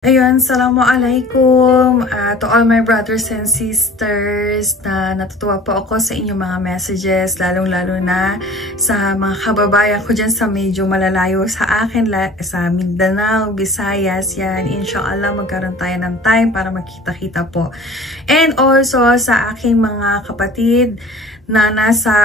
Ayun, Assalamualaikum to all my brothers and sisters na natutuwa po ako sa inyong mga messages, lalong-lalo na sa mga kababayan ko dyan sa medyo malalayo sa akin, sa Mindanao, Visayas, yan. Inshallah, magkaroon tayo ng time para magkita-kita po. And also sa aking mga kapatid na nasa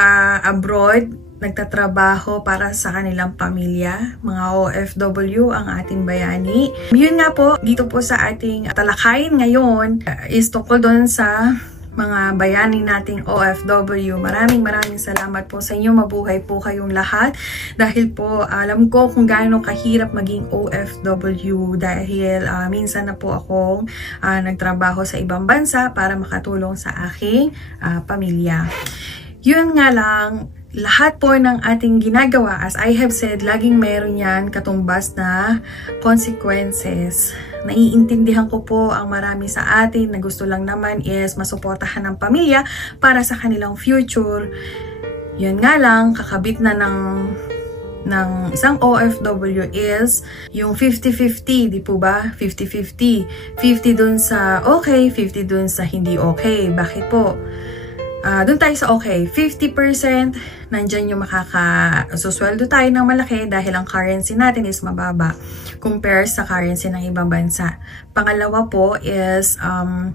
abroad, nagtatrabaho para sa kanilang pamilya, mga OFW ang ating bayani. Yun nga po, dito po sa ating talakayin ngayon is tungkol doon sa mga bayani nating OFW. Maraming salamat po sa inyo. Mabuhay po kayong lahat. Dahil po, alam ko kung gaano kahirap maging OFW dahil minsan na po akong nagtrabaho sa ibang bansa para makatulong sa aking pamilya. Yun nga lang, lahat po ng ating ginagawa, as I have said, laging meron yan katumbas na consequences. Naiintindihan ko po ang marami sa atin na gusto lang naman is masuportahan ng pamilya para sa kanilang future. Yun nga lang, kakabit na ng isang OFW is yung 50-50, di po ba? 50-50. 50 dun sa okay, 50 dun sa hindi okay. Bakit po? Doon tayo sa okay, 50% nandyan yung susweldo tayo ng malaki dahil ang currency natin is mababa compare sa currency ng ibang bansa. Pangalawa po is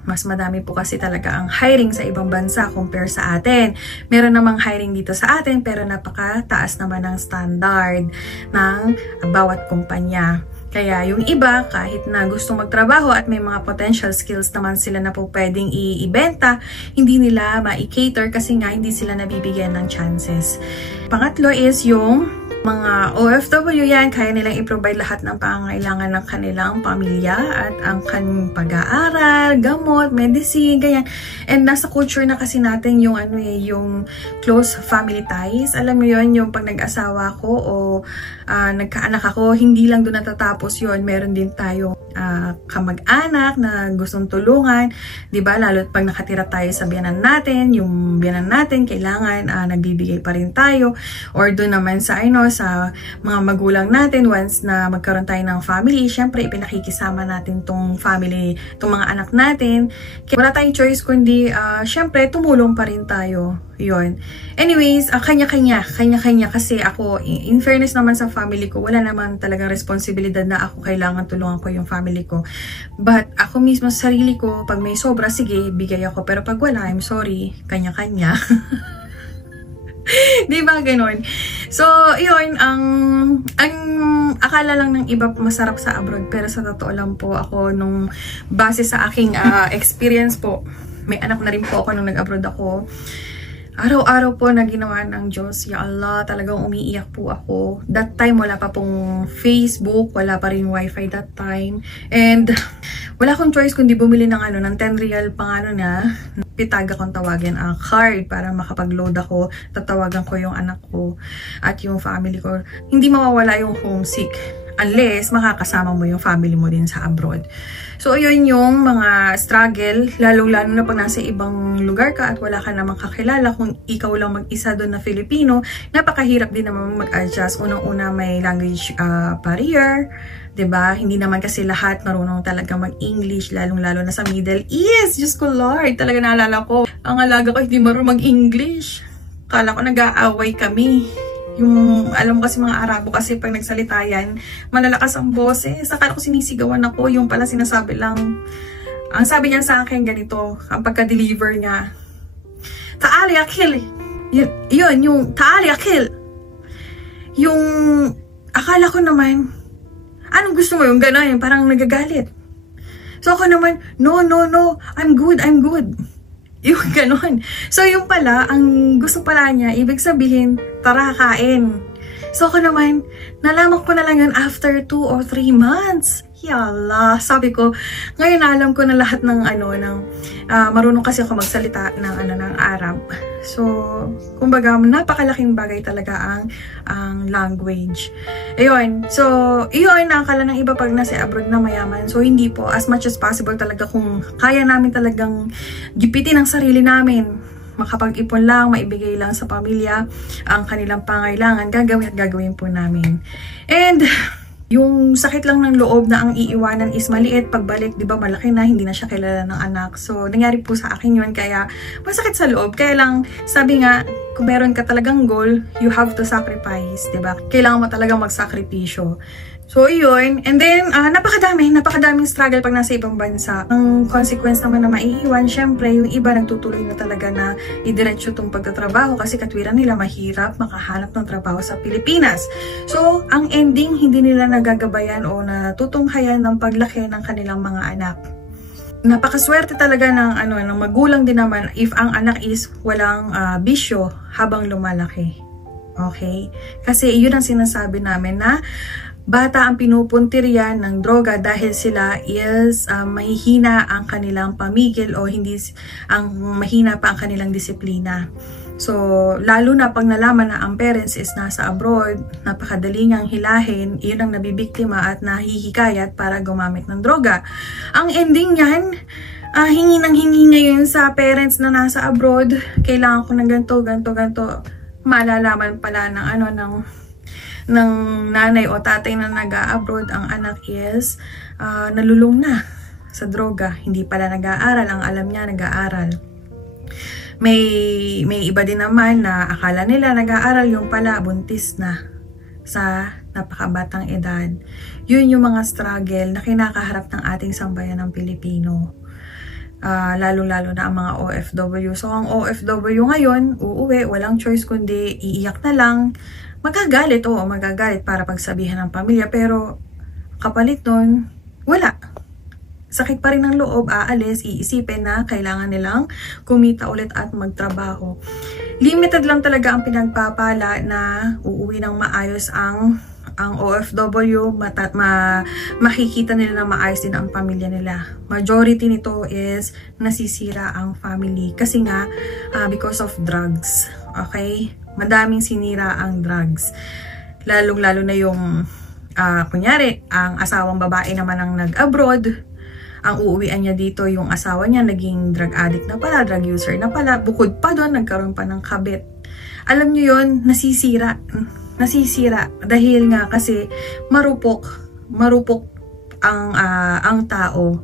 mas madami po kasi talaga ang hiring sa ibang bansa compare sa atin. Meron namang hiring dito sa atin pero napakataas naman ang standard ng bawat kumpanya. Kaya yung iba, kahit na gusto magtrabaho at may mga potential skills naman sila na po pwedeng ibenta, hindi nila ma-cater kasi nga hindi sila nabibigyan ng chances. Pangatlo is yung mga OFW yan, kaya nilang i-provide lahat ng pangangailangan ng kanilang pamilya at ang kanilang pag-aaral, gamot, medicine, ganyan. And nasa culture na kasi natin yung yung close family ties. Alam mo yun, yung pag nag-asawa ko o nagkaanak ako, hindi lang doon natatapos yun. Meron din tayo kamag-anak na gustong tulungan, 'di ba? Lalo pag nakatira tayo sa biyanan natin, yung biyanan natin kailangan nagbibigay pa rin tayo, or doon naman sa sa mga magulang natin once na magkaroon tayo ng family, syempre ipinakikisama natin tong family, tong mga anak natin. Kaya wala tayong choice kundi syempre tumulong pa rin tayo. Yun. Anyways, kanya-kanya kasi ako, in fairness naman sa family ko, wala naman talagang responsibilidad na ako kailangan tulungan ko yung family ko. But ako mismo sa sarili ko, pag may sobra, sige, bigay ako. Pero pag wala, I'm sorry, kanya-kanya. Di ba ganon? So, yun, ang akala lang ng iba masarap sa abroad, pero sa totoo lang po ako, nung base sa aking experience po, may anak na rin po ako nung nag-abroad ako. Araw-araw po na ginawa ng Diyos. Ya Allah, talagang umiiyak po ako. That time, wala pa pong Facebook, wala pa rin wifi that time. And wala akong choice kundi bumili ng ng 10 real pang na pitag akong tawagin ang card para makapag-load ako. Tatawagan ko yung anak ko at yung family ko. Hindi mawawala yung homesick unless makakasama mo yung family mo din sa abroad. So, yun yung mga struggle, lalong-lalo na pag nasa ibang lugar ka at wala ka namang kakilala. Kung ikaw lang mag-isa doon na Filipino, napakahirap din naman mag-adjust. Unang-una may language barrier, 'di ba? Hindi naman kasi lahat marunong talaga mag-English, lalong-lalo na sa Middle East. Diyos ko Lord, talaga naalala ko, ang alaga ko hindi marunong mag-English. Kala ko nag-aaway kami. Yung, alam mo kasi mga Arabo kasi pag nagsalita yan, malalakas ang boses. Akala ko sinisigawan ako, yung pala sinasabi lang. Ang sabi niya sa akin ganito, ang pagka-deliver niya, Ta'ali akil. Yun, yung Ta'ali akil. Yung, akala ko naman, anong gusto mo yung gano'n? Parang nagagalit. So ako naman, no, I'm good. Yung ganon. So, yung pala, ang gusto pala niya, ibig sabihin, tara kain. So, ako naman, nalaman ko na lang yun after 2 or 3 months. Yala, sabi ko, ngayon alam ko na lahat ng marunong kasi ako magsalita ng Arab. So, kumbaga, napakalaking bagay talaga ang language. Ayun. So, iyon, nakakala ng iba pag nasa abroad na mayaman. So, hindi po. As much as possible talaga kung kaya namin talagang gipitin ang sarili namin, makapag-ipon lang, maibigay lang sa pamilya ang kanilang pangailangan, gagawin po namin. And Yung sakit lang ng loob na ang iiwanan is maliit, pagbalik, di ba, malaki na, hindi na siya kilala ng anak. So, nangyari po sa akin yun, kaya masakit sa loob. Kaya lang, sabi nga, kung meron ka talagang goal, you have to sacrifice, di ba? Kailangan mo talagang magsakripisyo. So, yun. And then, napakadaming struggle pag nasa ibang bansa. Ang consequence naman na maiiwan, syempre, yung iba nagtutuloy na talaga na idiretso itong pagtatrabaho kasi katwiran nila mahirap makahanap ng trabaho sa Pilipinas. So, ang ending, hindi nila nagagabayan o natutunghayan ng paglaki ng kanilang mga anak. Napakaswerte talaga ng magulang din naman if ang anak is walang bisyo habang lumalaki. Okay? Kasi yun ang sinasabi namin na bata ang pinupuntiryan ng droga dahil sila is mahihina ang kanilang pamigil o mahina pa ang kanilang disiplina. So, lalo na pag nalaman na ang parents is nasa abroad, napakadali niyang hilahin, iyon ang nabibiktima at nahihikayat para gumamit ng droga. Ang ending niyan, hingi ng hingi ngayon sa parents na nasa abroad, kailangan ko ng ganito. Malalaman pala ng nanay o tatay na nag-a-abroad, ang anak is nalulung na sa droga. Hindi pala nag-aaral, ang alam niya nag-aaral. May iba din naman na akala nila nag-aaral, yung pala buntis na sa napakabatang edad. Yun yung mga struggle na kinakaharap ng ating sambayan ng Pilipino. Lalo-lalo na ang mga OFW. So, ang OFW ngayon, uuwi, walang choice kundi iiyak na lang. Magagalit para pagsabihan ng pamilya, pero kapalit nun, wala. Sakit pa rin ng loob, aalis, iisipin na kailangan nilang kumita ulit at magtrabaho. Limited lang talaga ang pinagpapala na uuwi ng maayos ang OFW, makikita nila na maayos din ang pamilya nila. Majority nito is nasisira ang family kasi nga because of drugs. Okay? Madaming sinira ang drugs. Lalong-lalo na yung kunyari, ang asawang babae naman ang nag-abroad. Ang uuwian niya dito, yung asawa niya naging drug addict na pala, drug user na pala. Bukod pa doon, nagkaroon pa ng kabit. Alam niyo yun, nasisira dahil nga kasi marupok ang tao.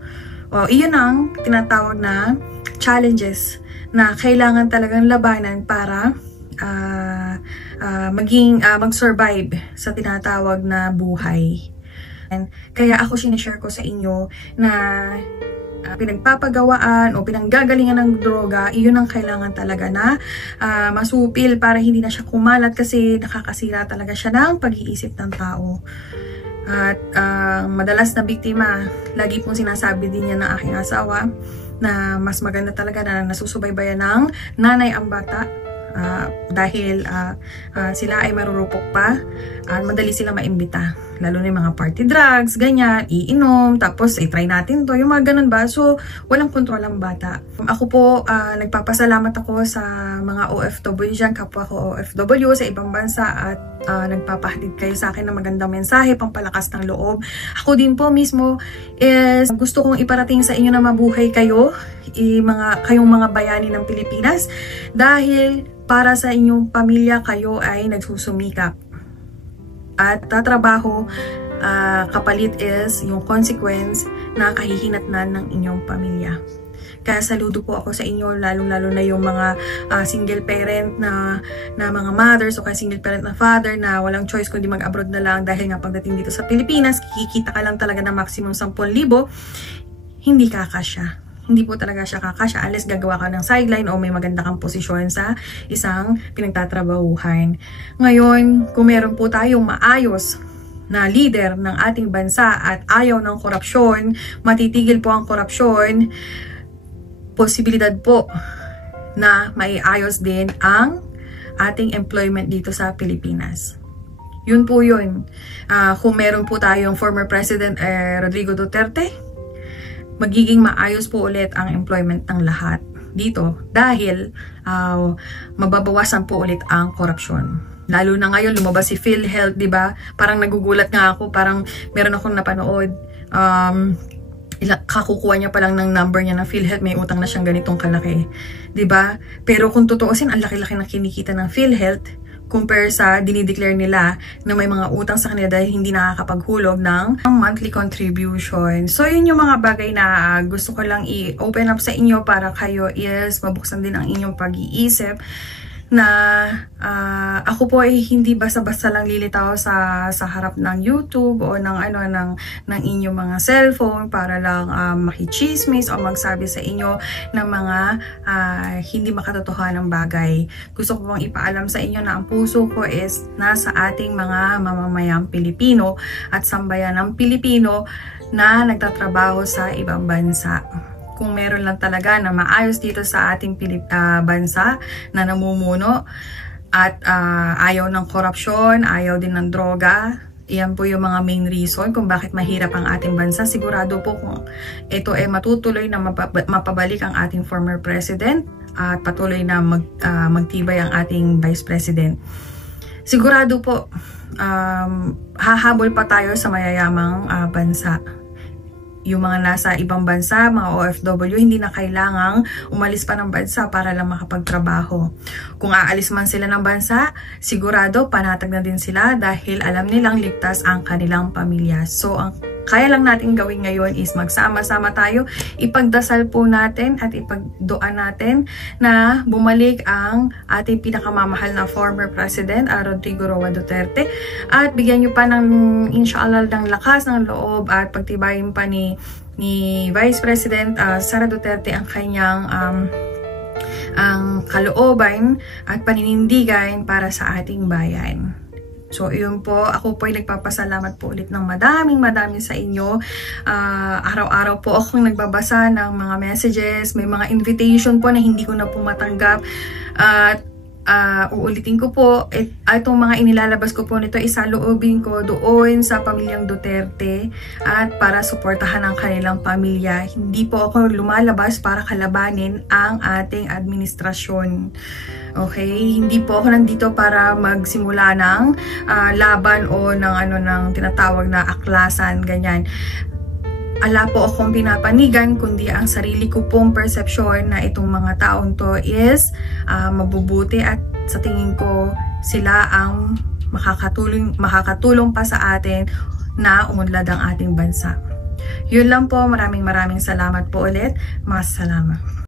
O, iyon ang tinatawag na challenges na kailangan talagang labanan para mag-survive sa tinatawag na buhay. And kaya ako sinishare ko sa inyo na pinagpapagawaan o pinanggagalingan ng droga, iyon ang kailangan talaga na masupil para hindi na siya kumalat kasi nakakasira talaga siya ng pag-iisip ng tao. At madalas na biktima, lagi pong sinasabi din niya ng aking asawa na mas maganda talaga na nasusubaybayan ng nanay ang bata dahil sila ay marurupok pa at madali sila maimbita. Lalo na yung mga party drugs, ganyan, iinom, tapos try natin to, yung mga ganun ba? So, walang kontrol ang bata. Ako po, nagpapasalamat ako sa mga OFW dyan, kapwa ko OFW sa ibang bansa at nagpapahatid kayo sa akin ng magandang mensahe, pampalakas ng loob. Ako din po mismo is gusto kong iparating sa inyo na mabuhay kayo, kayong mga bayani ng Pilipinas, dahil para sa inyong pamilya kayo ay nagsusumikap. At tatrabaho, kapalit is yung consequence na kahihinatnan ng inyong pamilya. Kaya saludo po ako sa inyo, lalo-lalo na yung mga single parent na mga mothers o kaya single parent na father na walang choice kundi mag-abroad na lang dahil nga pagdating dito sa Pilipinas, kikita ka lang talaga ng maximum 10,000. Hindi kakasya. Hindi po talaga siya kakasya unless gagawa ka ng sideline o may maganda kang posisyon sa isang pinagtatrabahuhan. Ngayon, kung meron po tayong maayos na leader ng ating bansa at ayaw ng korupsyon, matitigil po ang korupsyon, posibilidad po na maiayos din ang ating employment dito sa Pilipinas. Yun po yun. Kung meron po tayong former President Rodrigo Duterte, magiging maayos po ulit ang employment ng lahat dito dahil mababawasan po ulit ang korupsyon. Lalo na ngayon lumabas si PhilHealth, 'di ba? Parang nagugulat nga ako, parang meron akong napanood kakukuha niya pa lang ng number niya na PhilHealth, may utang na siyang ganitong kalaki, 'di ba? Pero kung tutuusin, ang laki-laki ng kinikita ng PhilHealth compare sa dinideclare nila na may mga utang sa kanila dahil hindi nakakapaghulog ng monthly contribution. So, yun yung mga bagay na gusto ko lang i-open up sa inyo para kayo is mabuksan din ang inyong pag-iisip na ako po ay hindi basta-basta lang lilitaw sa harap ng YouTube o ng inyong mga cellphone para lang makichismis o magsabi sa inyo ng mga hindi makatotohanang bagay. Gusto ko pong ipaalam sa inyo na ang puso ko is nasa ating mga mamamayang Pilipino at sambayan ng Pilipino na nagtatrabaho sa ibang bansa. Kung meron lang talaga na maayos dito sa ating bansa na namumuno at ayaw ng korupsyon, ayaw din ng droga, iyan po yung mga main reason kung bakit mahirap ang ating bansa. Sigurado po kung ito ay matutuloy na mapabalik ang ating former president at patuloy na magtibay ang ating vice president. Sigurado po hahabol pa tayo sa mayayamang bansa. Yung mga nasa ibang bansa, mga OFW, hindi na kailangang umalis pa ng bansa para lang makapagtrabaho. Kung aalis man sila ng bansa, sigurado panatag na din sila dahil alam nilang ligtas ang kanilang pamilya. So, ang kaya lang natin gawin ngayon is magsama-sama tayo, ipagdasal po natin at ipagdoan natin na bumalik ang ating pinakamamahal na former president, Rodrigo Roa Duterte, at bigyan nyo pa ng inshallah ng lakas ng loob at pagtibayin pa ni Vice President Sara Duterte ang kanyang ang kalooban at paninindigan para sa ating bayan. So, yun po. Ako po ay nagpapasalamat po ulit ng madaming sa inyo. Araw-araw po akong nagbabasa ng mga messages. May mga invitation po na hindi ko na po matanggap. At uulitin ko po, itong mga inilalabas ko po nito, isaloobin ko doon sa pamilyang Duterte at para suportahan ang kanilang pamilya. Hindi po ako lumalabas para kalabanin ang ating administrasyon. Okay, hindi po ako nandito para magsimula ng laban o ng tinatawag na aklasan, ganyan. Ala po akong pinapanigan, kundi ang sarili ko pong persepsyon na itong mga taong to is mabubuti at sa tingin ko sila ang makakatulong pa sa atin na umunlad ang ating bansa. Yun lang po, maraming salamat po ulit. Mas salamat.